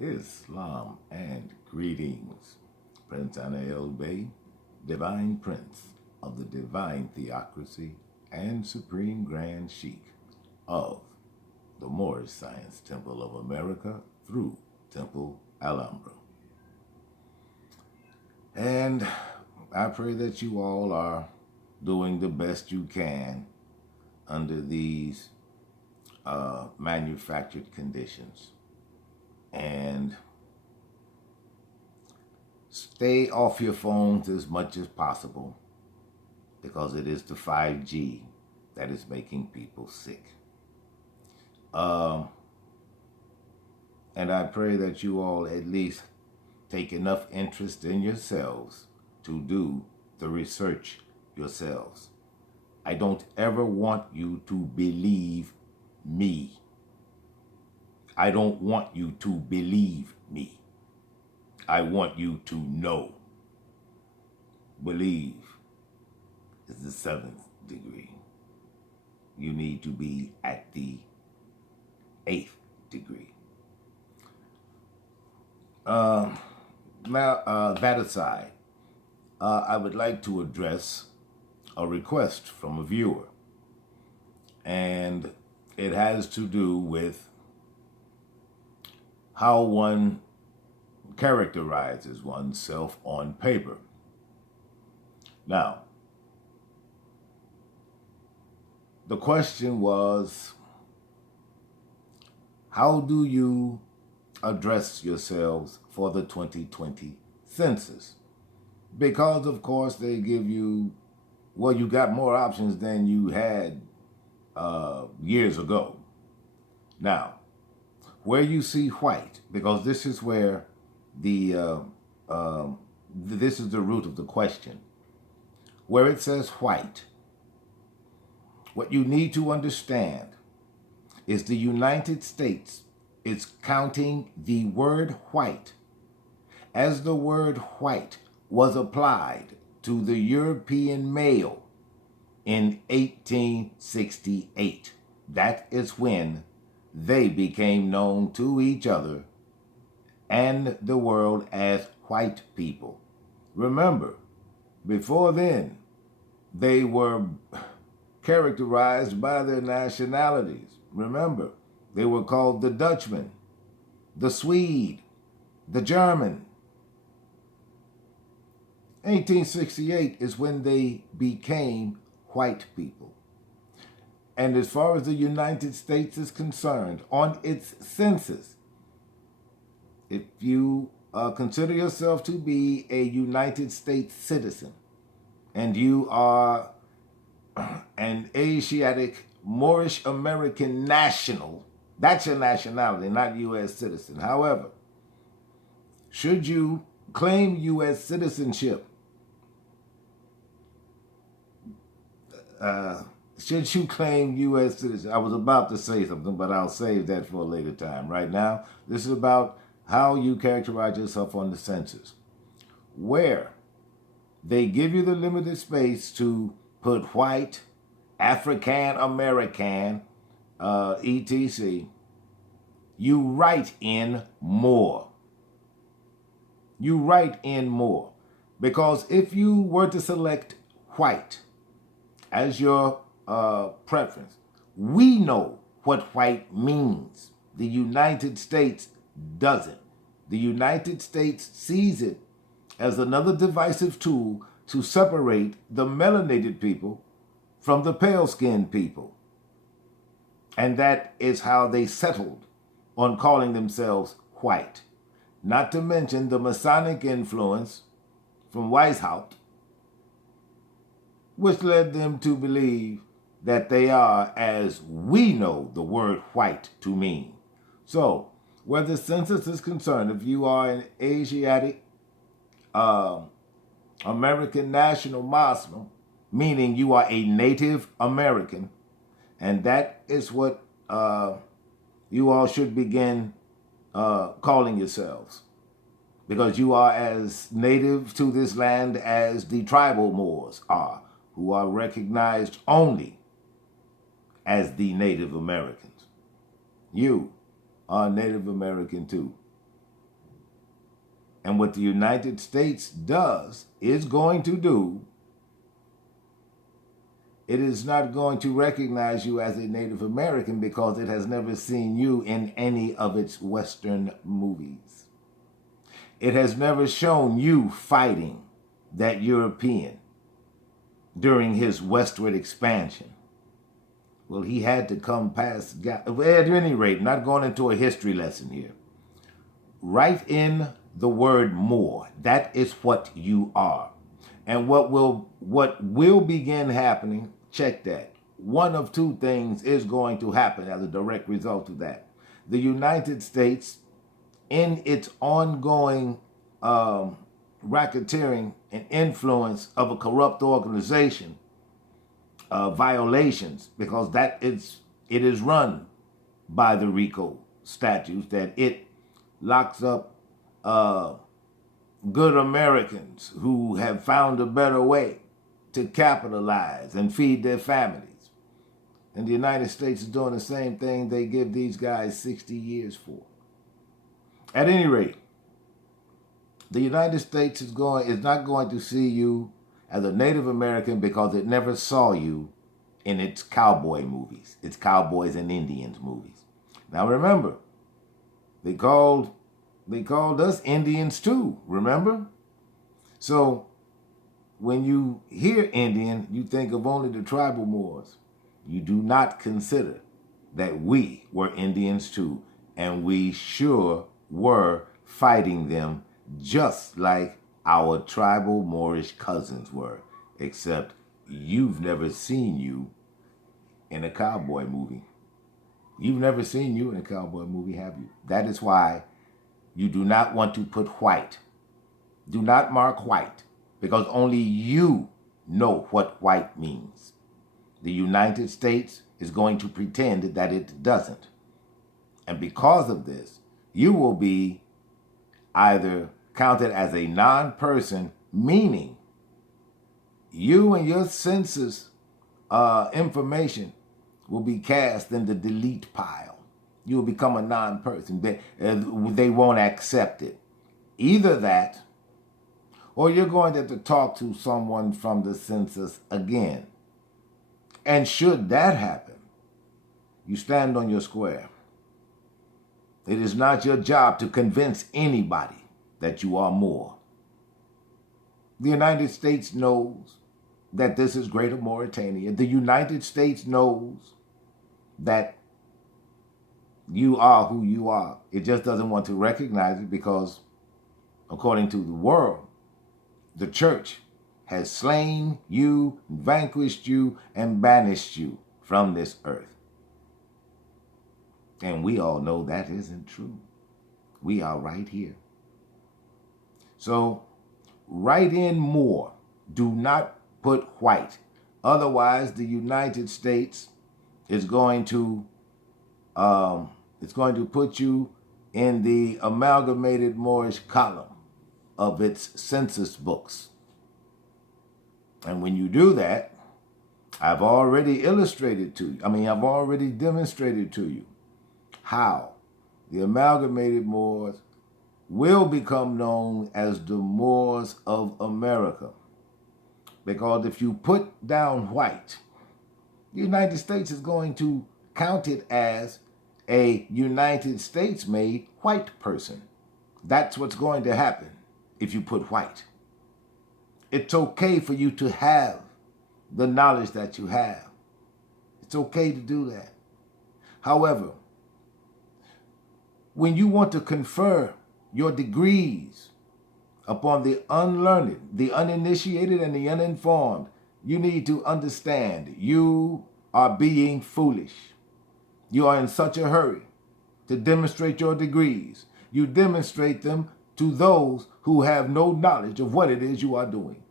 Islam and greetings. Princeanaelbey, Divine Prince of the Divine Theocracy and Supreme Grand Sheikh of the Moorish Science Temple of America through Temple Alhambra. And I pray that you all are doing the best you can under these manufactured conditions. And stay off your phones as much as possible because it is the 5G that is making people sick. And I pray that you all at least take enough interest in yourselves to do the research yourselves. I don't ever want you to believe me. I don't want you to believe me. I want you to know. Believe is the 7th degree. You need to be at the 8th degree. That aside, I would like to address a request from a viewer. And it has to do with how one characterizes oneself on paper. Now, the question was, how do you address yourselves for the 2020 census? Because, of course, they give you, well, you got more options than you had years ago. Now, where you see white, because this is where this is the root of the question. Where it says white, what you need to understand is the United States is counting the word white as the word white was applied to the European male in 1868. That is when they became known to each other and the world as white people. Remember, before then, they were characterized by their nationalities. Remember, they were called the Dutchman, the Swede, the German. 1868 is when they became white people. And as far as the United States is concerned, on its census, if you consider yourself to be a United States citizen and you are an Asiatic Moorish American national, that's your nationality, not U.S. citizen. However, should you claim U.S. citizenship, should you claim U.S. citizenship? I was about to say something, but I'll save that for a later time. Right now, this is about how you characterize yourself on the census, where they give you the limited space to put white, African American, etc. You write in more. You write in more. Because if you were to select white as your preference, we know what white means. The United States doesn't. The United States sees it as another divisive tool to separate the melanated people from the pale-skinned people. And that is how they settled on calling themselves white. Not to mention the Masonic influence from Weishaupt, which led them to believe that they are as we know the word white to mean. So, where the census is concerned, if you are an Asiatic American national Muslim, meaning you are a Native American, and that is what you all should begin calling yourselves, because you are as native to this land as the tribal Moors are, who are recognized only as the Native Americans. You are Native American too. And what the United States is going to do, it is not going to recognize you as a Native American because it has never seen you in any of its Western movies. It has never shown you fighting that European during his westward expansion. Well, he had to come past, at any rate, not going into a history lesson here. Write in the word more. That is what you are. And what will begin happening, check that. One of two things is going to happen as a direct result of that. The United States, in its ongoing racketeering and influence of a corrupt organization, violations, because it is run by the RICO statutes, that it locks up good Americans who have found a better way to capitalize and feed their families. And the United States is doing the same thing they give these guys 60 years for. At any rate, the United States is not going to see you as a Native American because it never saw you in its cowboy movies, its cowboys and Indians movies. Now remember, they called us Indians too, remember? So when you hear Indian, you think of only the tribal Moors. You do not consider that we were Indians too, and we sure were fighting them just like our tribal Moorish cousins were, except you've never seen you in a cowboy movie. You've never seen you in a cowboy movie, have you? That is why you do not want to put white. Do not mark white, because only you know what white means. The United States is going to pretend that it doesn't. And because of this, you will be either counted as a non-person, meaning you and your census information will be cast in the delete pile. You will become a non-person. They won't accept it. Either that, or you're going to have to talk to someone from the census again. And should that happen, you stand on your square. It is not your job to convince anybody that you are more. The United States knows that this is Greater Mauritania. The United States knows that you are who you are. It just doesn't want to recognize it because, according to the world, the church has slain you, vanquished you, and banished you from this earth. And we all know that isn't true. We are right here. So write in more. Do not put white. Otherwise, the United States is going to put you in the amalgamated Moorish column of its census books. And when you do that, I've already demonstrated to you how the amalgamated Moors will become known as the Moors of America. Because if you put down white, the United States is going to count it as a United States-made white person. That's what's going to happen if you put white. It's okay for you to have the knowledge that you have. It's okay to do that. However, when you want to confer your degrees upon the unlearned, the uninitiated, and the uninformed, you need to understand you are being foolish. You are in such a hurry to demonstrate your degrees. You demonstrate them to those who have no knowledge of what it is you are doing.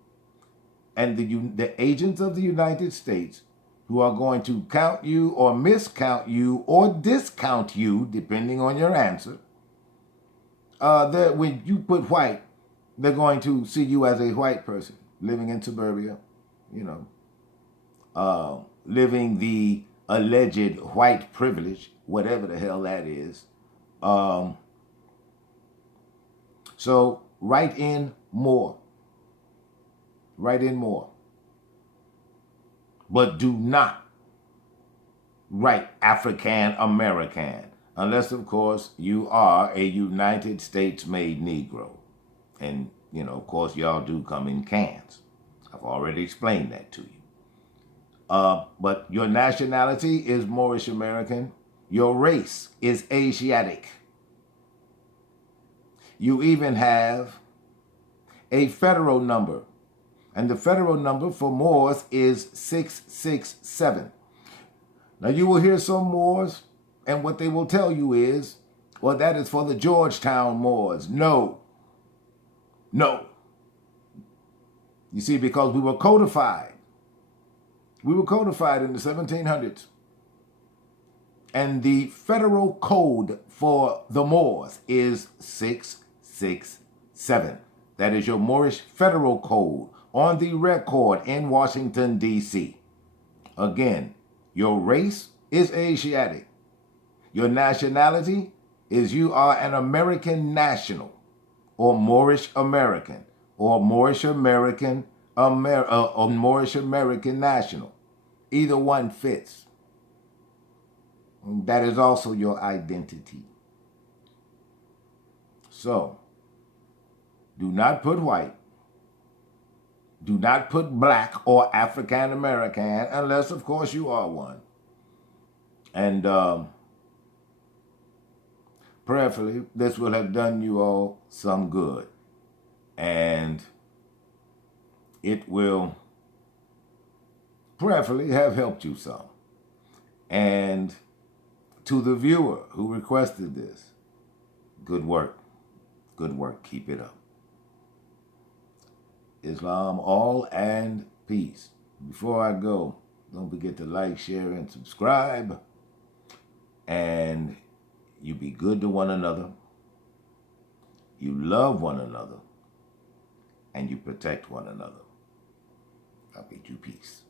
And the agents of the United States who are going to count you or miscount you or discount you, depending on your answer, when you put white, they're going to see you as a white person living in suburbia, living the alleged white privilege, whatever the hell that is. So write in more. Write in more. But do not write African American, unless, of course, you are a United States-made Negro. And, you know, of course, y'all do come in cans. I've already explained that to you. But your nationality is Moorish American. Your race is Asiatic. You even have a federal number. And the federal number for Moors is 667. Now you will hear some Moors, and what they will tell you is, well, that is for the Georgetown Moors. No. No. You see, because we were codified. We were codified in the 1700s. And the federal code for the Moors is 667. That is your Moorish federal code on the record in Washington, D.C. Again, your race is Asiatic. Your nationality is you are an American national, or Moorish American, or Moorish American, or Moorish American national. Either one fits. That is also your identity. So, do not put white. Do not put black or African American, unless, of course, you are one. And prayerfully, this will have done you all some good. And it will prayerfully have helped you some. And to the viewer who requested this, good work. Good work. Keep it up. Islam all and peace. Before I go, don't forget to like, share, and subscribe. And you be good to one another. You love one another. And you protect one another. I bid you peace.